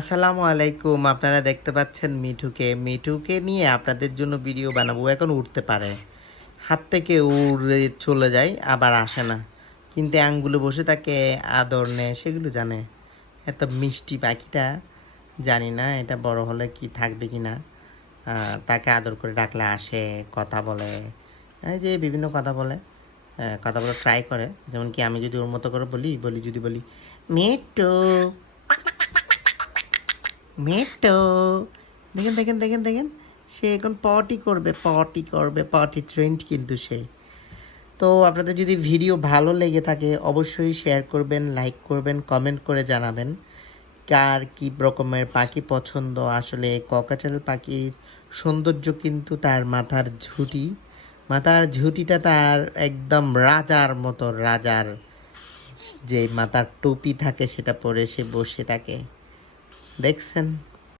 আসসালামু আলাইকুম, আপনারা দেখতে পাচ্ছেন মিঠুকে। মিঠুকে নিয়ে আপনাদের জন্য ভিডিও বানাবো, এখন উঠতে পারে। হাত থেকে উড়ে চলে যায়, আবার আসে না। কিন্তু আঙ্গুলে বসে তাকে আদর নেয় সেগুলো জানে। এত মিষ্টি পাখিটা, জানি না এটা বড় হলে কি থাকবে কি না তাকে আদর করে ডাকলে আসে, কথা বলে। যে বিভিন্ন কথা বলে কথা বলে ট্রাই করে। যেমন কি আমি যদি ওর মতো করে বলি বলি, যদি বলি মিট্টু মেটো দেখেন দেখেন দেখেন দেখেন। সে এখন পটি করবে পটি করবে পটি ট্রেন্ড কিন্তু সে। তো আপনাদের যদি ভিডিও ভালো লেগে থাকে, অবশ্যই শেয়ার করবেন লাইক করবেন কমেন্ট করে জানাবেন। কার কি রকমের পাখি পছন্দ? আসলে ককাটেল পাখির সৌন্দর্য কিন্তু তার মাথার ঝুঁটি। মাথার ঝুঁটিটা তার একদম রাজার মতো, রাজার যে মাথার টুপি থাকে সেটা পরে সে বসে থাকে। দেখছেন